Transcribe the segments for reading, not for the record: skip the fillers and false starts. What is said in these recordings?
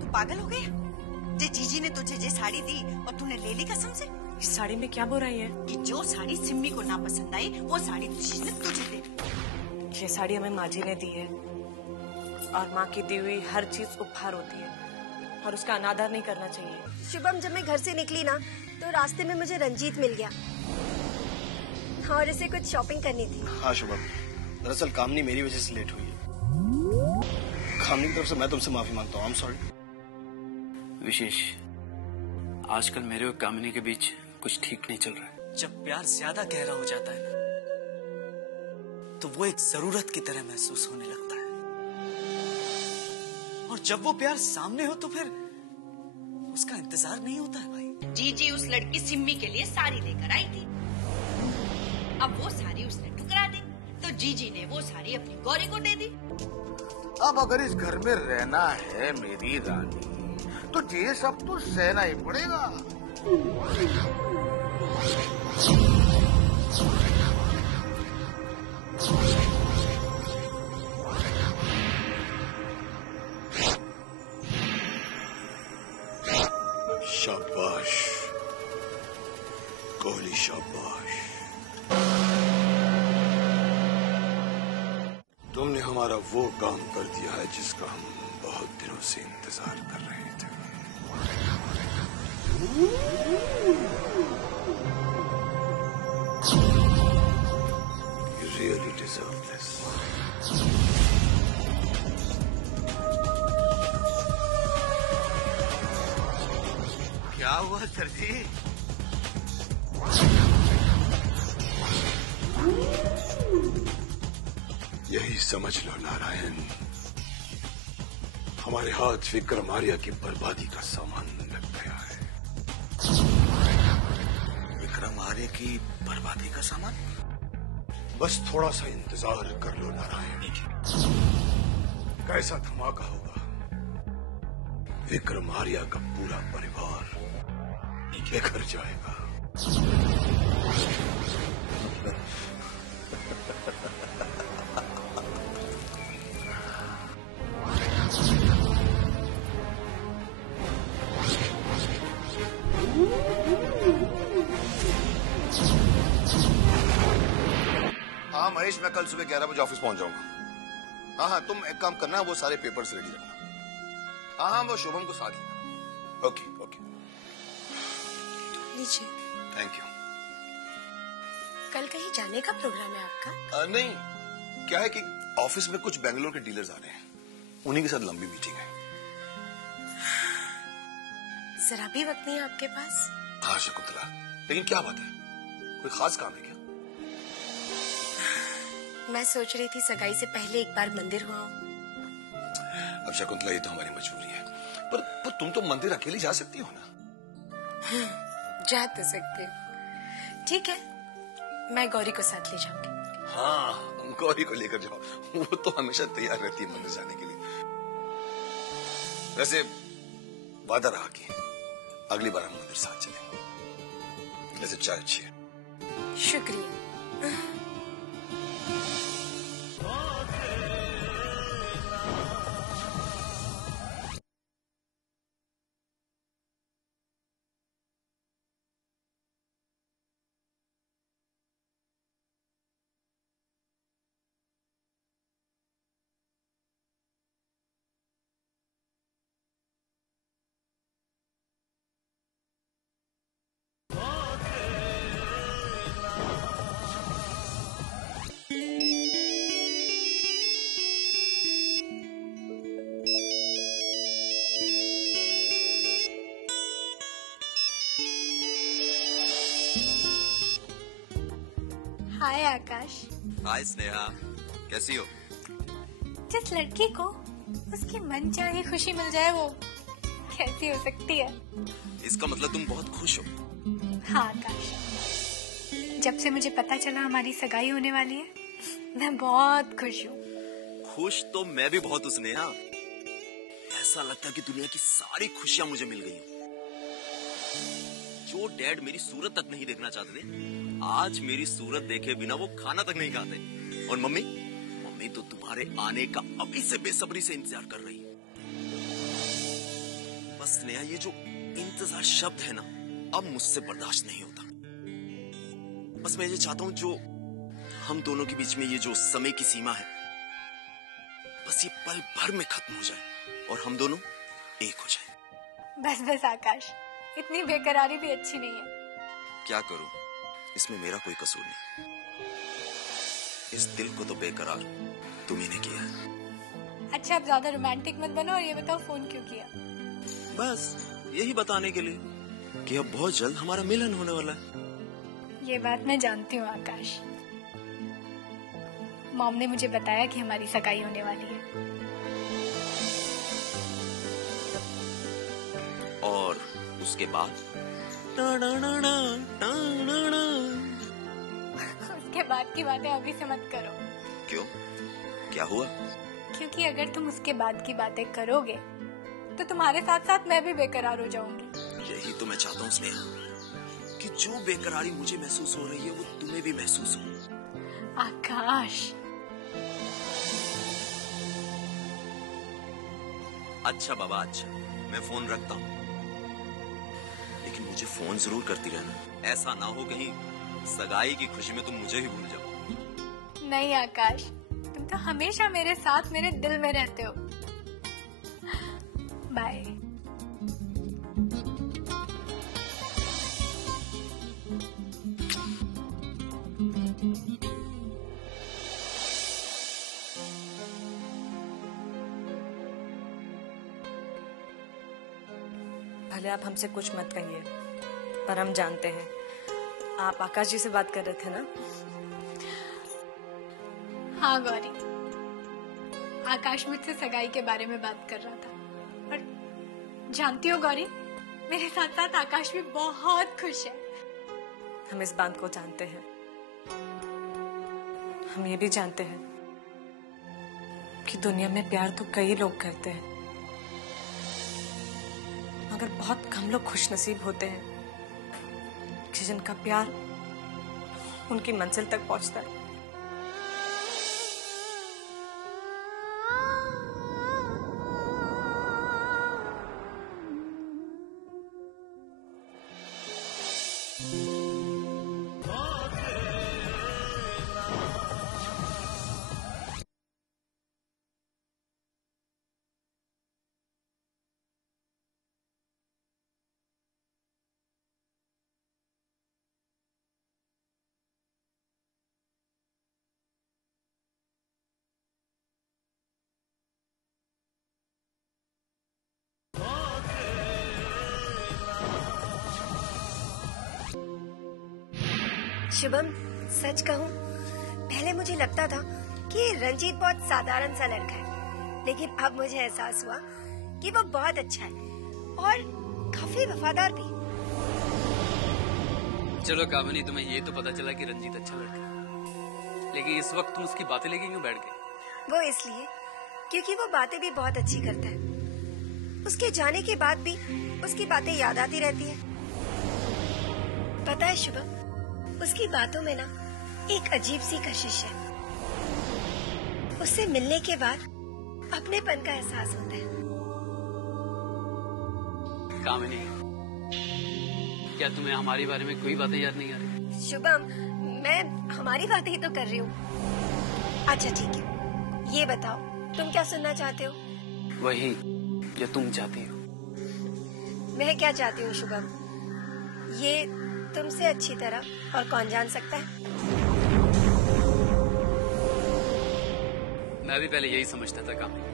तू पागल हो गया? जे जीजी ने तुझे जे साड़ी दी और तूने ले ली कसम से? इस साड़ी में क्या बुराई है? कि जो साड़ी सिम्मी को ना पसंद आई वो साड़ी जीजी ने तुझे दे दी। ये साड़ी हमें माँ जी ने दी है और माँ की दी हुई हर चीज उपहार होती है और उसका अनादर नहीं करना चाहिए। शुभम, जब मैं घर से निकली ना तो रास्ते में मुझे रंजीत मिल गया और इसे कुछ शॉपिंग करनी थी। हाँ शुभम, दरअसल कामनी मेरी वजह से लेट हुई है। कामनी की तरफ से मैं तुमसे माफी मांगता हूँ। I am sorry. विशेष, आजकल मेरे और कामिनी के बीच कुछ ठीक नहीं चल रहा है। जब प्यार ज्यादा गहरा हो जाता है ना तो वो एक जरूरत की तरह महसूस होने लगता है, और जब वो प्यार सामने हो तो फिर उसका इंतजार नहीं होता है भाई। जीजी उस लड़की सिम्मी के लिए साड़ी लेकर आई थी, अब वो साड़ी उसने ठुकरा दी तो जीजी ने वो साड़ी अपनी गौरी को दे दी। अब अगर इस घर में रहना है मेरी रानी तो ये सब तो सहना ही पड़ेगा। शाबाश कोहली, शाबाश। तुमने हमारा वो काम कर दिया है जिसका हम बहुत दिनों से इंतजार कर रहे थे। You really deserve this. क्या हुआ सर जी? यही समझ लो नारायण, हमारे हाथ विक्रम आर्या की बर्बादी का सामान लग गया है। विक्रम आर्य की बर्बादी का सामान? बस थोड़ा सा इंतजार कर लो नारायण, कैसा धमाका होगा। विक्रम आर्या का पूरा परिवार बिखर जाएगा। हाँ महेश, मैं कल सुबह 11 बजे ऑफिस पहुंच जाऊंगा। हाँ, तुम एक काम करना, वो सारे पेपर्स रेडी रखना। हाँ, वो शुभम को साथ लेना। Okay okay. लीजिए। Thank you. कल कहीं जाने का प्रोग्राम है आपका? नहीं, क्या है कि ऑफिस में कुछ बेंगलोर के डीलर्स आ रहे हैं, उन्हीं के साथ लंबी मीटिंग है। जरा भी वक्त नहीं है आपके पास? हाँ शकुंतला, लेकिन क्या बात है, कोई खास काम है क्या? मैं सोच रही थी सगाई से पहले एक बार मंदिर हुआ हूँ। अब शकुंतला, ये तो हमारी मजबूरी है, पर तुम तो मंदिर अकेली जा सकती हो ना? जा तो सकते हो। ठीक है, मैं गौरी को साथ ले जाऊंगी। हाँ, गौरी को लेकर जाओ, वो तो हमेशा तैयार रहती है मंदिर जाने के लिए। वैसे वादा रहा कि अगली बार हम मंदिर साथ चलेंगे। वैसे चाय अच्छी है। शुक्रिया। हाय आकाश। हाय स्नेहा, कैसी हो? जिस लड़की को उसकी मन चाहे खुशी मिल जाए वो कैसी हो सकती है? इसका मतलब तुम बहुत खुश हो। हाँ आकाश, जब से मुझे पता चला हमारी सगाई होने वाली है मैं बहुत खुश हूँ। खुश तो मैं भी बहुत हूँ स्नेहा। ऐसा लगता है कि दुनिया की सारी खुशियां मुझे मिल गई। जो डैड मेरी सूरत तक नहीं देखना चाहते थे, आज मेरी सूरत देखे बिना वो खाना तक नहीं खाते। और मम्मी तो तुम्हारे आने का अभी से बेसब्री से इंतजार कर रही है। स्नेहा, ये जो इंतजार शब्द है ना, अब मुझसे बर्दाश्त नहीं होता। बस मैं ये चाहता हूं जो हम दोनों के बीच में ये जो समय की सीमा है, बस ये पल भर में खत्म हो जाए और हम दोनों एक हो जाए। बस बस आकाश, इतनी बेकरारी भी अच्छी नहीं है। क्या करूं, इसमें मेरा कोई कसूर नहीं। इस दिल को तो बेकरार तुम्ही ने किया है। अच्छा, अब ज्यादा रोमांटिक मत बनो और ये बताओ फोन क्यों किया? बस यही बताने के लिए कि अब बहुत जल्द हमारा मिलन होने वाला है। ये बात मैं जानती हूँ आकाश। मॉम ने मुझे बताया कि हमारी सगाई होने वाली है। और उसके बाद उसके बाद की बातें अभी से मत करो। क्यों, क्या हुआ? क्योंकि अगर तुम उसके बाद की बातें करोगे तो तुम्हारे साथ साथ मैं भी बेकरार हो जाऊंगी। यही तो मैं चाहता हूँ स्नेहा, कि जो बेकरारी मुझे महसूस हो रही है वो तुम्हें भी महसूस हो। आकाश, अच्छा बाबा, अच्छा, मैं फोन रखता हूँ, लेकिन मुझे फोन जरूर करती रहना। ऐसा ना हो कहीं सगाई की खुशी में तुम मुझे ही भूल जाओ। नहीं आकाश, तुम तो हमेशा मेरे साथ मेरे दिल में रहते हो। बाय। भले आप हमसे कुछ मत कहिए, पर हम जानते हैं आप आकाश जी से बात कर रहे थे ना? हाँ गौरी, आकाश मुझसे सगाई के बारे में बात कर रहा था। और जानती हो गौरी, मेरे साथ साथ आकाश भी बहुत खुश है। हम इस बात को जानते हैं। हम ये भी जानते हैं कि दुनिया में प्यार तो कई लोग करते हैं, मगर बहुत कम लोग खुशनसीब होते हैं कि जिनका प्यार उनकी मंजिल तक पहुंचता है। शुभम, सच कहूं, पहले मुझे लगता था कि रंजीत बहुत साधारण सा लड़का है, लेकिन अब मुझे एहसास हुआ कि वो बहुत अच्छा है और काफी वफादार भी। चलो कामिनी, तुम्हें ये तो पता चला कि रंजीत अच्छा लड़का है, लेकिन इस वक्त तुम उसकी बातें लेके क्यों बैठ गए? वो इसलिए क्योंकि वो बातें भी बहुत अच्छी करता है। उसके जाने के बाद भी उसकी बातें याद आती रहती है। पता है शुभम, उसकी बातों में ना एक अजीब सी कशिश है। उससे मिलने के बाद अपनेपन का एहसास होता है। कामिनी, क्या तुम्हें हमारे बारे में कोई बातें याद नहीं आ रही? शुभम, मैं हमारी बातें ही तो कर रही हूँ। अच्छा ठीक है, ये बताओ तुम क्या सुनना चाहते हो? वही जो तुम चाहती हो। मैं क्या चाहती हूँ शुभम, ये तुमसे अच्छी तरह और कौन जान सकता है? मैं भी पहले यही समझता था कामिनी,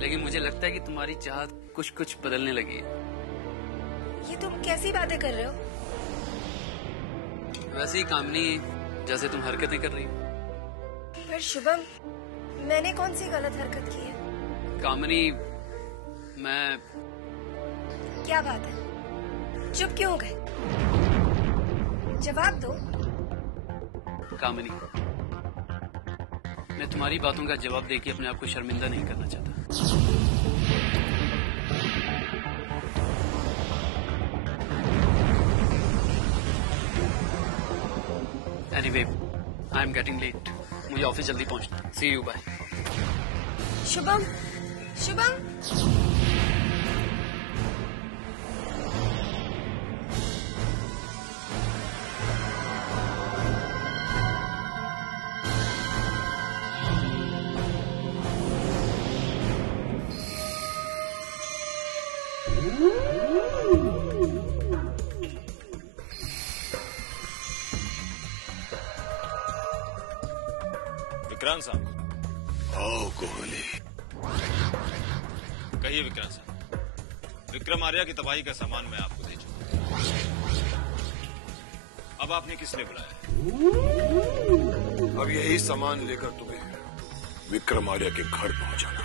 लेकिन मुझे लगता है कि तुम्हारी चाहत कुछ कुछ बदलने लगी है। ये तुम कैसी बातें कर रहे हो? वैसे ही कामिनी, जैसे तुम हरकतें कर रही हो। पर शुभम, मैंने कौन सी गलत हरकत की है? कामिनी, मैं... क्या बात है, चुप क्यों हो गए? जवाब दो। कामिनी, मैं तुम्हारी बातों का जवाब देके अपने आप को शर्मिंदा नहीं करना चाहता। Anyway, I am getting late. मुझे ऑफिस जल्दी पहुंचना है। See you, bye. Shubham, Shubham. Vikrant साहब। आओ कोहली। कहिए विक्रांत साहब। विक्रम आर्या की तबाही का सामान मैं आपको दे चुका। अब आपने किस लिए बुलाया? अब यही सामान लेकर तुम्हें विक्रम आर्या के घर पहुंचाना।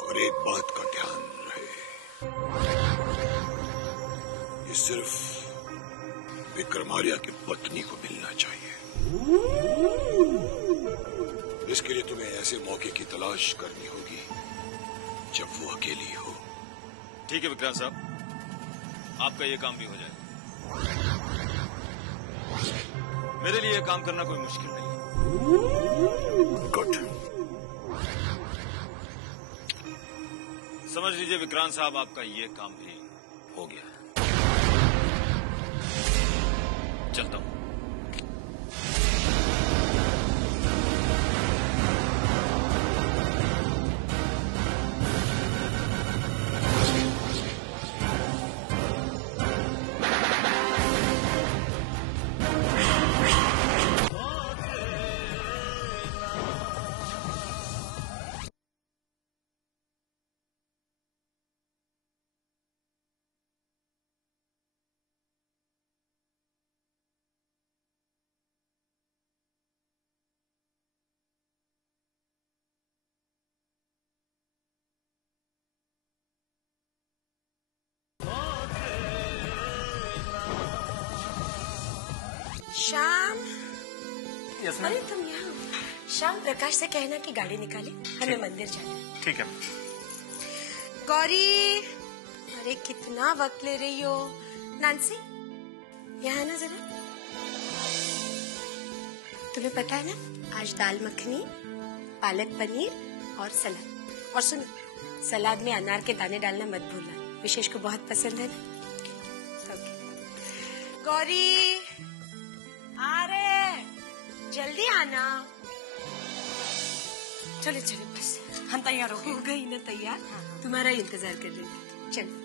और एक बात का ध्यान रहे, ये सिर्फ विक्रम आर्या की पत्नी को मिलना चाहिए। इसके लिए तुम्हें ऐसे मौके की तलाश करनी होगी जब वो अकेली हो। ठीक है विक्रांत साहब, आपका ये काम भी हो जाएगा। मेरे लिए ये काम करना कोई मुश्किल नहीं है। गुड। समझ लीजिए विक्रांत साहब, आपका ये काम भी हो गया। चलता हूं। श्याम, यस अरे तुम यहाँ। श्याम, प्रकाश से कहना कि गाड़ी निकाले, हमें मंदिर जाना है। ठीक है। गौरी, अरे कितना वक्त ले रही हो। नांसी, यहाँ ना जरा। तुम्हें पता है ना, आज दाल मखनी, पालक पनीर और सलाद। और सुनो, सलाद में अनार के दाने डालना मत भूलना, विशेष को बहुत पसंद है ना। गौरी, आ रहे, जल्दी आना। चलो चलो, बस हम तैयार हो गई ना तैयार। तुम्हारा इंतजार कर रही थी। चलो।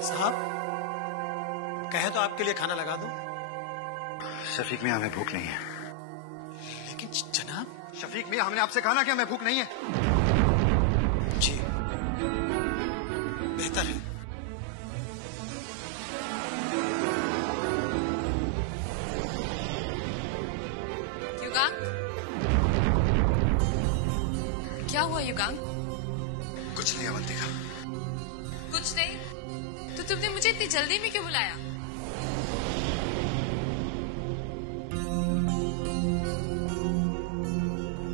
साहब, कहे तो आपके लिए खाना लगा दो। शफीक मियां, हमें भूख नहीं है। लेकिन जनाब। शफीक मियां, हमने आपसे कहा ना कि हमें भूख नहीं है। जी, बेहतर है। युगांग, क्या हुआ युगांग? कुछ नहीं अवंतिका। कुछ नहीं तो तुमने मुझे इतनी जल्दी में क्यों बुलाया?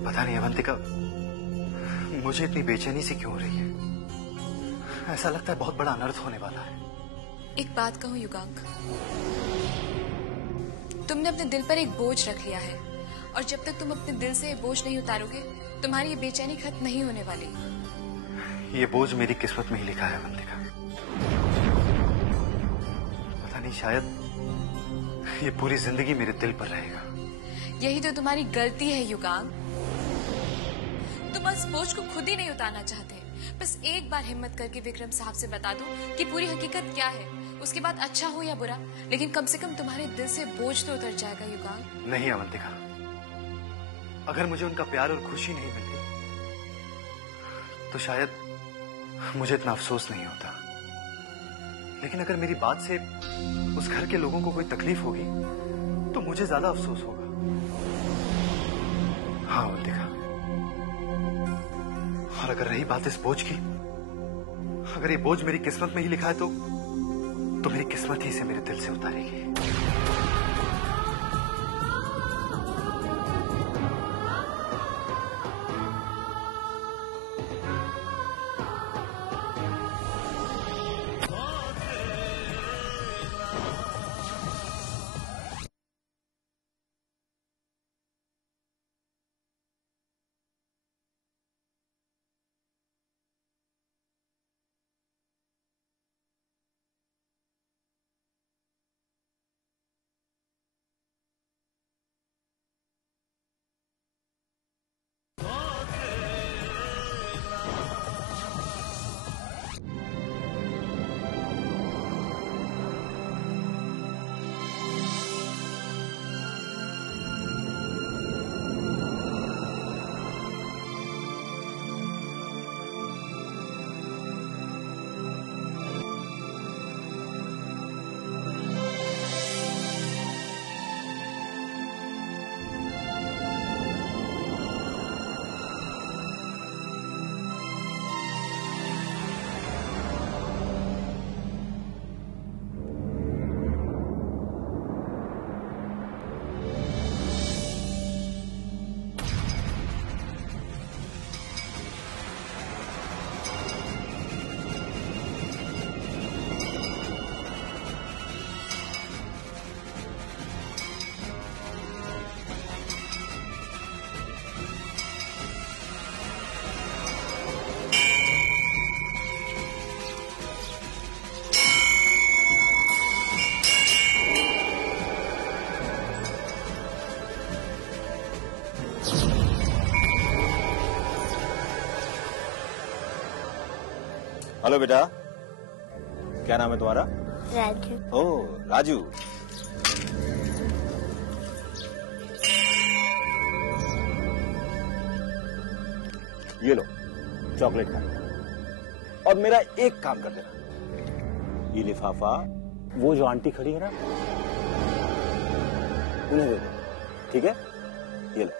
पता नहीं अवंतिका, मुझे इतनी बेचैनी सी क्यों हो रही है। ऐसा लगता है बहुत बड़ा अनर्थ होने वाला है। एक बात कहूं युगांक, तुमने अपने दिल पर एक बोझ रख लिया है, और जब तक तुम अपने दिल से ये बोझ नहीं उतारोगे, तुम्हारी ये बेचैनी खत्म नहीं होने वाली। ये बोझ मेरी किस्मत में ही लिखा है अवंतिका। पता नहीं, शायद ये पूरी जिंदगी मेरे दिल पर रहेगा। यही तो तुम्हारी गलती है युगांक। तुम इस बोझ को खुद ही नहीं उतारना चाहते। बस एक बार हिम्मत करके विक्रम साहब से बता दो कि पूरी हकीकत क्या है। उसके बाद अच्छा हो या बुरा, लेकिन कम से कम तुम्हारे दिल से बोझ तो उतर जाएगा युगांक। नहीं अवंतिका, अगर मुझे उनका प्यार और खुशी नहीं मिलती तो शायद मुझे इतना अफसोस नहीं होता। लेकिन अगर मेरी बात से उस घर के लोगों को कोई तकलीफ होगी तो मुझे ज्यादा अफसोस होगा। हाँ अवंतिका, और अगर रही बात इस बोझ की, अगर ये बोझ मेरी किस्मत में ही लिखा है तो मेरी किस्मत ही इसे मेरे दिल से उतारेगी। हेलो बेटा, क्या नाम है तुम्हारा? राजू। ओह राजू। ये लो चॉकलेट खा, और मेरा एक काम कर देना, ये लिफाफा वो जो आंटी खड़ी है ना, उन्हें दे दो, ठीक है? ये लो।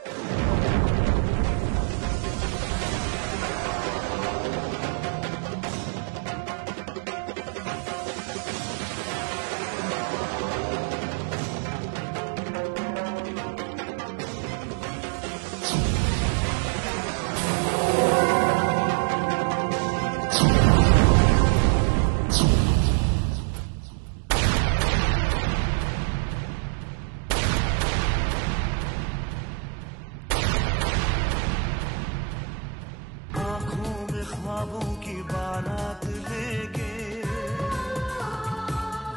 ख्वाबों की बारात लेके,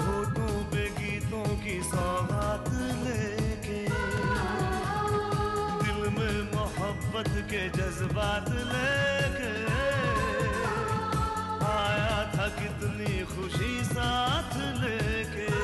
होठों पे गीतों की सौगात लेके, दिल में मोहब्बत के जज्बात लेके आया था कितनी खुशी साथ लेके।